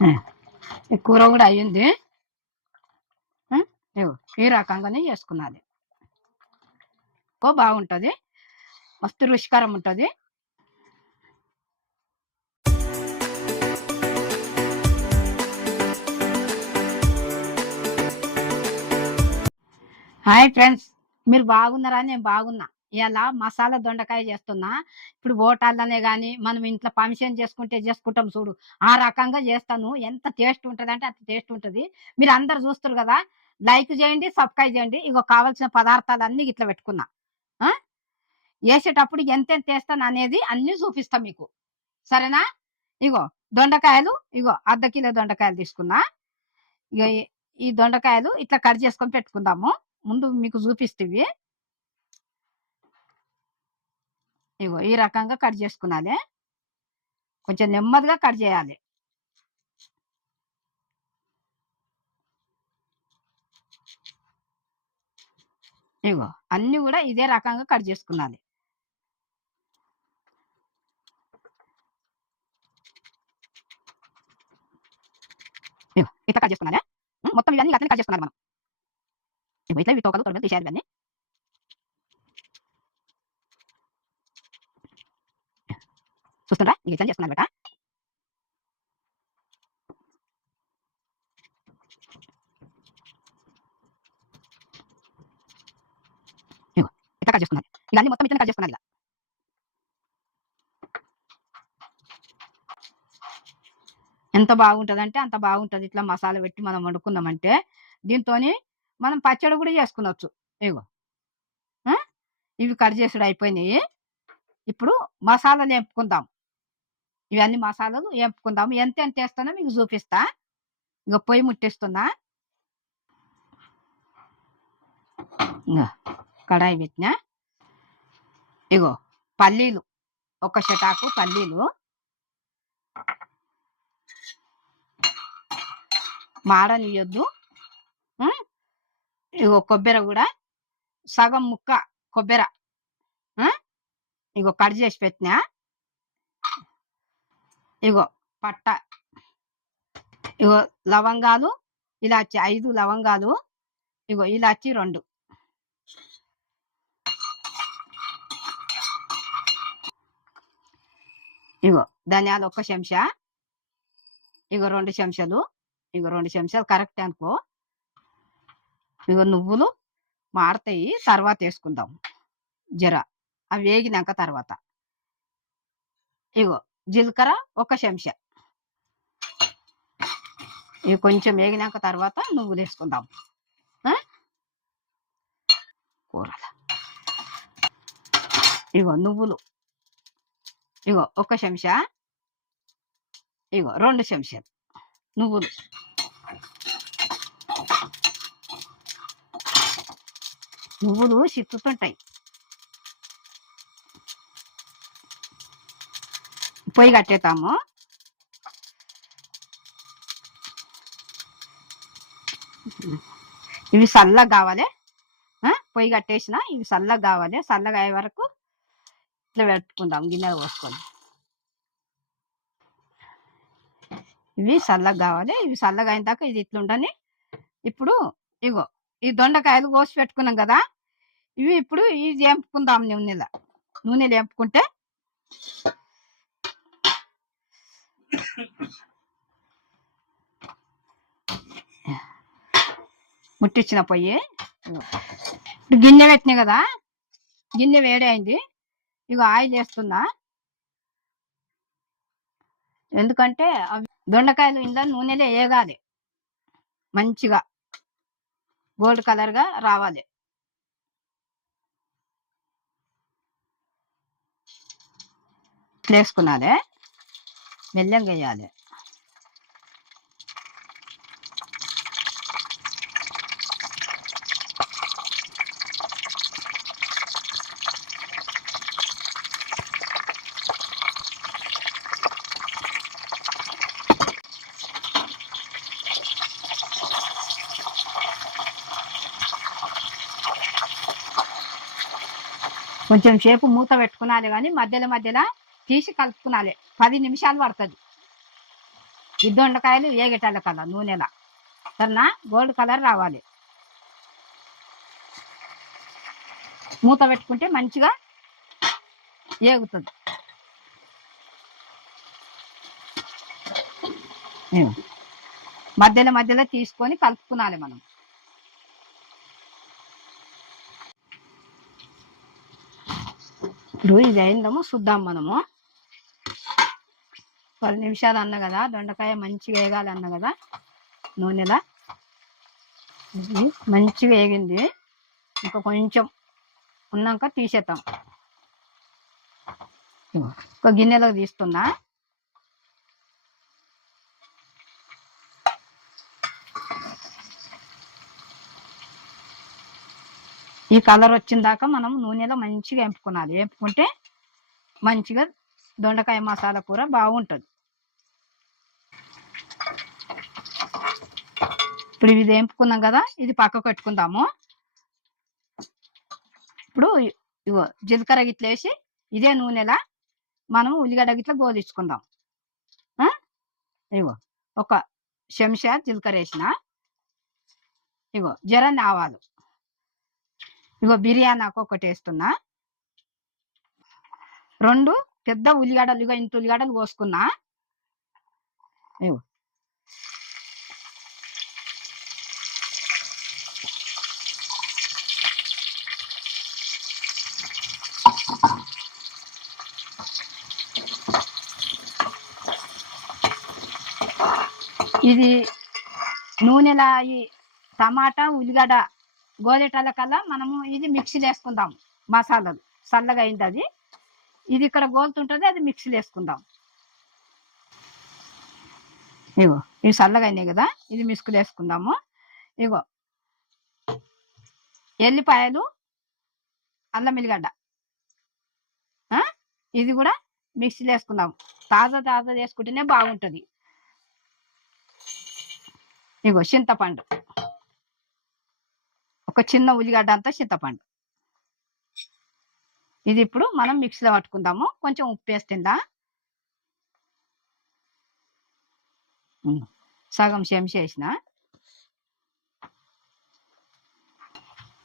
ఈ కూర కూడా అయ్యింది. ఇగో ఈ రకంగానే చేసుకున్నది. బాగుంటుంది, మస్తు రుచికరం ఉంటుంది. హాయ్ ఫ్రెండ్స్, మీరు బాగున్నారా? నేను బాగున్నా. ఇలా మసాలా దొండకాయ చేస్తున్నా. ఇప్పుడు హోటల్లోనే కానీ మనం ఇంట్లో ఫంక్షన్ చేసుకుంటాం చూడు, ఆ రకంగా చేస్తాను. ఎంత టేస్ట్ ఉంటుంది అంటే అంత టేస్ట్ ఉంటుంది. మీరు అందరు చూస్తారు కదా, లైక్ చేయండి, సబ్స్క్రైబ్ చేయండి. ఇగో కావాల్సిన పదార్థాలు అన్నీ ఇట్లా పెట్టుకున్నా. వేసేటప్పుడు ఎంతెంత వేస్తాను అనేది అన్నీ చూపిస్తాం మీకు, సరేనా? ఇగో దొండకాయలు, ఇగో అర్ధ కిలో దొండకాయలు తీసుకున్నా. ఇక ఈ దొండకాయలు ఇట్లా కట్ చేసుకొని పెట్టుకుందాము. ముందు మీకు చూపిస్తేవి. ఇగో ఈ రకంగా కట్ చేసుకున్నాలి. కొంచెం నెమ్మదిగా కట్ చేయాలి. ఇగో అన్ని కూడా ఇదే రకంగా కట్ చేసుకున్నాలి. ఇగో ఇట్లా కట్ చేసుకున్నాలి. మొత్తం ఇవన్నీ అట్లనే కట్ చేసుకున్నాలి మనం. ఇగో ఇట్లా ఇవి తోకలు తొడగలు తీసేయాలి. ఇవన్నీ చూస్తుండ్రా, ఇక ఇట్లా చేసుకున్నాను బేట. ఇగో ఇట్లా కట్ చేసుకున్నాను. ఇవన్నీ మొత్తం ఇట్లా కట్ చేసుకున్నాను. ఇలా ఎంత బాగుంటుంది అంటే అంత బాగుంటుంది. ఇట్లా మసాలా పెట్టి మనం వండుకున్నామంటే దీంతో మనం పచ్చడి కూడా చేసుకునవచ్చు. ఇగో ఇవి కట్ చేసుడు అయిపోయినాయి. ఇప్పుడు మసాలాలు వేపుకుందాం. ఇవన్నీ మసాలాలు వేపుకుందాం. ఎంత వేస్తానో మీకు చూపిస్తా. ఇక పొయ్యి ముట్టిస్తున్నా. కడాయి పెట్టినా. ఇగో పల్లీలు, ఒక షటాకు పల్లీలు, మాడనియొద్దు. ఇగో కొబ్బరి కూడా సగం ముక్క కొబ్బరి ఇగో కట్ చేసి పెట్టినా. ఇగో పట్ట, ఇగో లవంగాలు, ఇలాచి 5 లవంగాలు, ఇగో ఇలాచి 2, ఇగో ధనియాలు 1 చెంచా, ఇగో 2 చెంచాలు, ఇగో 2 చెంచాలు కరెక్ట్ అనుకో. ఇగో నువ్వులు మాడతాయి, తర్వాత వేసుకుందాం జర అవి వేగినాక తర్వాత. ఇగో జీలకర్ర 1 చెంచా, ఇవి కొంచెం వేగినాక తర్వాత నువ్వులు వేసుకుందాం కూరల. ఇగో నువ్వులు, ఇగో 1 చెంచా, ఇగో 2 చెంచాలు నువ్వులు. నువ్వులు చిక్కుతుంటాయి. పొయ్యి కట్టేతాము. ఇవి చల్లగా కావాలి. పొయ్యి కట్టేసిన ఇవి చల్లగా కావాలి. చల్లగా అయ్యే వరకు ఇట్లా పెట్టుకుందాం గిన్నె పోసుకొని. ఇవి చల్లగా కావాలి. ఇవి చల్లగా అయిన దాకా ఇది ఇట్లుండని. ఇప్పుడు ఇగో ఈ దొండకాయలు కోసి పెట్టుకున్నాం కదా, ఇవి ఇప్పుడు ఇది వేపుకుందాం. నూనెలు వేపుకుంటే ముట్టించిన పొయ్యి. గిన్నె పెట్టినా కదా, గిన్నె వేడి అయింది. ఇగో ఆయిల్ వేస్తున్నా. ఎందుకంటే అవి దొండకాయలు ఇందులో నూనెలో వేగాలి, మంచిగా గోల్డ్ కలర్గా రావాలి. వేసుకున్నాలే, మెల్లంగా వేయాలి. కొంచెం సేపు మూత పెట్టుకునాలి, కానీ మధ్యలో మధ్యలో తీసి కలుపుకునాలి. 10 నిమిషాలు పడుతుంది. ఈ దొండకాయలు ఏగేటాల కలర్ నూనెలా సరేనా, గోల్డ్ కలర్ రావాలి. మూత పెట్టుకుంటే మంచిగా ఏగుతుంది. మధ్యలో మధ్యలో తీసుకొని కలుపుకునాలి మనం. ఇప్పుడు ఇది అయిందేమో చూద్దాం మనము. 10 నిమిషాలు అన్న కదా, దొండకాయ మంచిగా వేగాలి అన్న కదా నూనెలా. ఇది మంచిగా వేగింది, ఇంకా కొంచెం ఉన్నాక తీసేద్దాం. ఒక గిన్నెలో తీస్తున్నా. ఈ కలర్ వచ్చిన దాకా మనం నూనెలో మంచిగా వేపుకోవాలి. వేపుకుంటే మంచిగా దొండకాయ మసాలా కూర బాగుంటుంది. ఇప్పుడు ఇది వేపుకున్నాం కదా, ఇది పక్కకు పెట్టుకుందాము. ఇప్పుడు ఇగో జీలకర్ర గిట్ల వేసి ఇదే నూనెలా మనము ఉల్లిగడ్డ గిట్ల గోలించుకుందాం. ఇగో ఒక చెంచా జీలకర్ర వేసిన, ఇగో జరన్ని ఆవాలు, ఇగో బిర్యానీ ఆకు ఒకటి వేస్తున్నా, 2 పెద్ద ఉల్లిగడ్డలు, ఇగో ఇంత ఉల్లిగడ్డలు కోసుకున్నా. ఇగో ఇది నూనెలా ఈ టమాటా ఉల్లిగడ్డ గోలేటాల కల్లా మనము ఇది మిక్సీలో వేసుకుందాం. మసాలాలు చల్లగా అయింది అది, ఇది ఇక్కడ గోలుతుంటుంది, అది మిక్సీలో వేసుకుందాం. ఇగో ఇవి చల్లగా అయినాయి కదా, ఇది మిక్సీలో వేసుకుందాము. ఇగో ఎల్లిపాయలు, అల్లం ఎల్లిగడ్డ ఇది కూడా మిక్సీలో వేసుకుందాం. తాజా వేసుకుంటేనే బాగుంటుంది. ఇగో చింతపండు, ఒక చిన్న ఉల్లిగడ్డ అంతా చింతపండు, ఇది ఇప్పుడు మనం మిక్సీలో పట్టుకుందాము. కొంచెం ఉప్పు వేస్తుందా, సగం చెంచా వేసిన.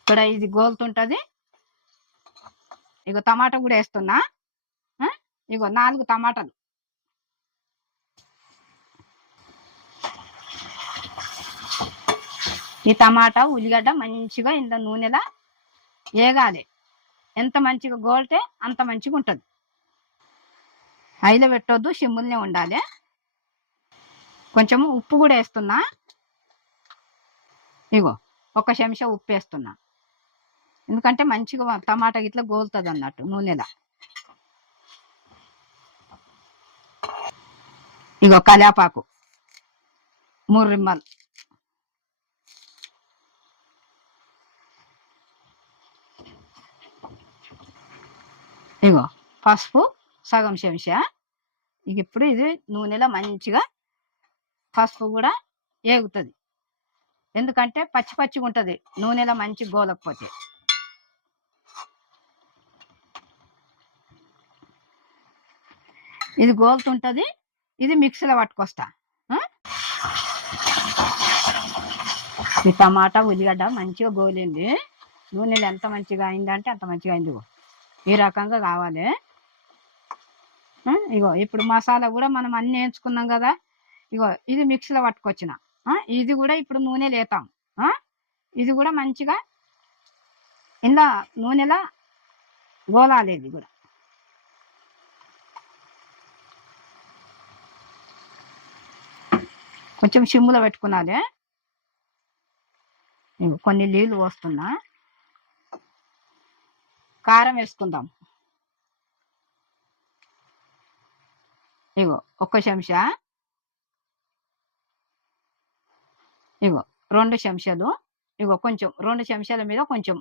ఇక్కడ ఇది గోలుతుంటుంది. ఇగో టమాటా కూడా వేస్తున్నా. ఇగో 4 టమాటాలు. ఈ టమాటా ఉల్లిగడ్డ మంచిగా ఇంత నూనెలా వేగాలి. ఎంత మంచిగా గోలితే అంత మంచిగా ఉంటుంది. హైలో పెట్టొద్దు, సిమ్ములనే ఉండాలి. కొంచెం ఉప్పు కూడా వేస్తున్నా. ఇగో ఒక చెంచా ఉప్పు వేస్తున్నా, ఎందుకంటే మంచిగా టమాటా గిట్లా గోలుతుంది అన్నట్టు నూనెలా. ఇగో కలేపాకు 3 రిమ్మలు, ఇగో పసుపు సగం చెంచా. ఇక ఇప్పుడు ఇది నూనెలో మంచిగా పసుపు కూడా ఏగుతుంది, ఎందుకంటే పచ్చి పచ్చిగా ఉంటుంది నూనెలో మంచి గోలకపోతే. ఇది గోలుతుంటుంది, ఇది మిక్సీలో పట్టుకొస్తా. ఈ టమాటా ఉల్లిగడ్డ మంచిగా గోలింది, నూనెలు ఎంత మంచిగా అయిందంటే అంత మంచిగా అయింది. ఈ రకంగా కావాలి. ఇగో ఇప్పుడు మసాలా కూడా మనం అన్ని వేయించుకున్నాం కదా, ఇగో ఇది మిక్సీలో పట్టుకొచ్చిన. ఇది కూడా ఇప్పుడు నూనె లేతాం. ఇది కూడా మంచిగా ఇలా నూనెలా గోలాలి. ఇది కూడా కొంచెం సిమ్ములో పెట్టుకున్నాలి. కొన్ని నీళ్ళు పోస్తున్నా. కారం వేసుకుందాం. ఇగో ఒక చెంచా, ఇగో 2 చెంచాలు, ఇగో కొంచెం 2 చెంచాల మీద కొంచెం.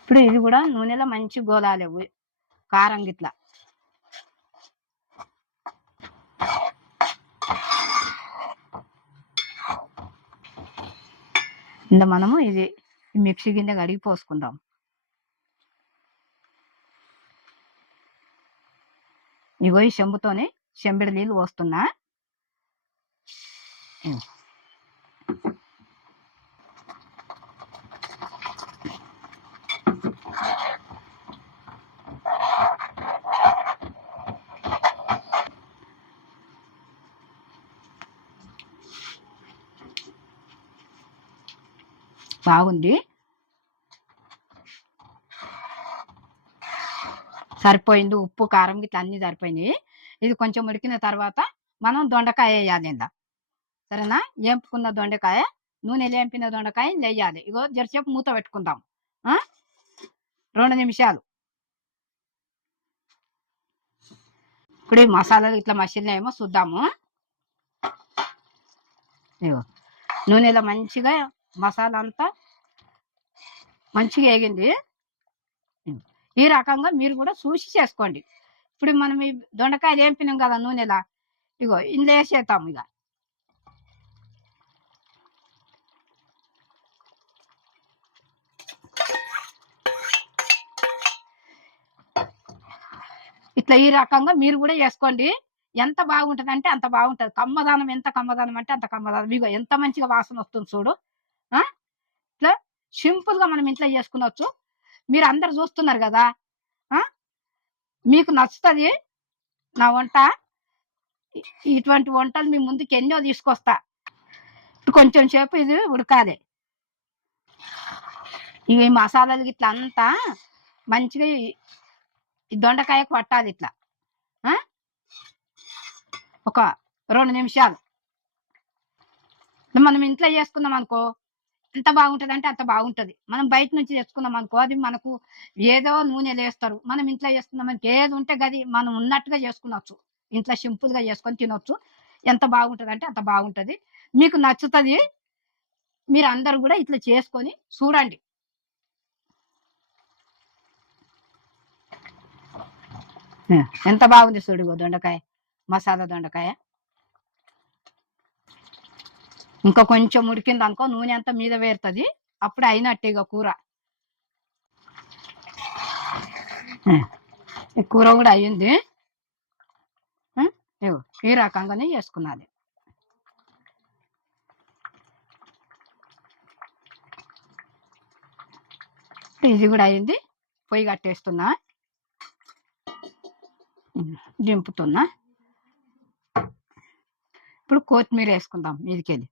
ఇప్పుడు ఇది కూడా నూనెలో మంచి గోలాలి కారం గిట్లా. ఇంకా మనము ఇది మిక్సీ గిన్నె కడిగి పోసుకుందాం. ఇగో ఈ చెంబుతోని చెంబెడు నీళ్ళు పోస్తున్నా. బాగుంది, సరిపోయింది. ఉప్పు కారం గిట్లా అన్నీ సరిపోయినాయి. ఇది కొంచెం ఉడికిన తర్వాత మనం దొండకాయ వేయాలి ఇందా. సరేనా? ఏంపుకున్న దొండకాయ, నూనెలో ఏంపిన దొండకాయ వేయాలి. ఇగో జరసేపు మూత పెట్టుకుందాం. 2 నిమిషాలు. ఇప్పుడు ఈ మసాలాలు ఇట్లా మసిలినాయేమో చూద్దాము. ఇగో నూనెలో మంచిగా మసాలా అంతా మంచిగా వేగింది. ఈ రకంగా మీరు కూడా చూసి చేసుకోండి. ఇప్పుడు మనం ఈ దొండకాయలు ఏంపినాం కదా నూనెలా, ఇగో ఇందులో వేసేద్దాం. ఇక ఇట్లా ఈ రకంగా మీరు కూడా చేసుకోండి. ఎంత బాగుంటుంది అంటే అంత బాగుంటుంది. కమ్మదానం, ఎంత కమ్మదానం అంటే అంత కమ్మదానం. ఇగో ఎంత మంచిగా వాసన వస్తుంది చూడు. ఇట్లా సింపుల్గా మనం ఇంట్లో చేసుకునవచ్చు. మీరు అందరు చూస్తున్నారు కదా, మీకు నచ్చుతుంది నా వంట. ఇటువంటి వంటలు మీ ముందుకు ఎన్నో తీసుకొస్తా. కొంచెం సేపు ఇది ఉడకాలి. ఇవి మసాలాలు ఇట్లా అంతా మంచిగా ఈ దొండకాయకు పట్టాలి. ఇట్లా ఒక 2 నిమిషాలు మనం ఇంట్లో చేసుకున్నాం అనుకో ఎంత బాగుంటుంది అంటే అంత బాగుంటుంది. మనం బయట నుంచి తెచ్చుకున్నాం అనుకో అది మనకు ఏదో నూనెలు వేస్తారు. మనం ఇంట్లో చేసుకున్నాం మనకి ఏది ఉంటే గది మనం ఉన్నట్టుగా చేసుకునొచ్చు. ఇంట్లో సింపుల్గా చేసుకొని తినొచ్చు. ఎంత బాగుంటుంది అంటే అంత బాగుంటుంది. మీకు నచ్చుతుంది. మీరు అందరు కూడా ఇట్లా చేసుకొని చూడండి. ఎంత బాగుంది చూడు దొండకాయ, మసాలా దొండకాయ. ఇంకా కొంచెం ఉడికింది అనుకో నూనె అంతా మీద వేరుతుంది. అప్పుడు అయినట్టు ఇక కూర. ఈ కూర కూడా అయ్యింది. ఈ రకంగానే చేసుకున్నది. ఇది కూడా అయింది. పొయ్యి కట్టేస్తున్నా, దింపుతున్నా. ఇప్పుడు కొత్తిమీర వేసుకుందాం మీదికెళ్ళి.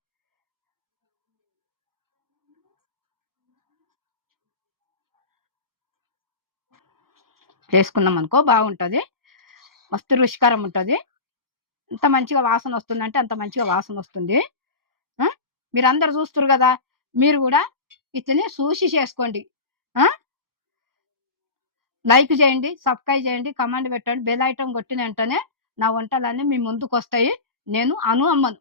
వేసుకున్నాం అనుకో బాగుంటుంది. మస్తు రుచికరం ఉంటుంది. ఎంత మంచిగా వాసన వస్తుందంటే అంత మంచిగా వాసన వస్తుంది. మీరు అందరు చూస్తారు కదా, మీరు కూడా ఇట్లనే చూసి చేసుకోండి. లైక్ చేయండి, సబ్స్క్రైబ్ చేయండి, కమెంట్ పెట్టండి. బెల్ ఐటమ్ కొట్టిన వెంటనే నా వంటలన్నీ మీ ముందుకు వస్తాయి. నేను అమ్మను.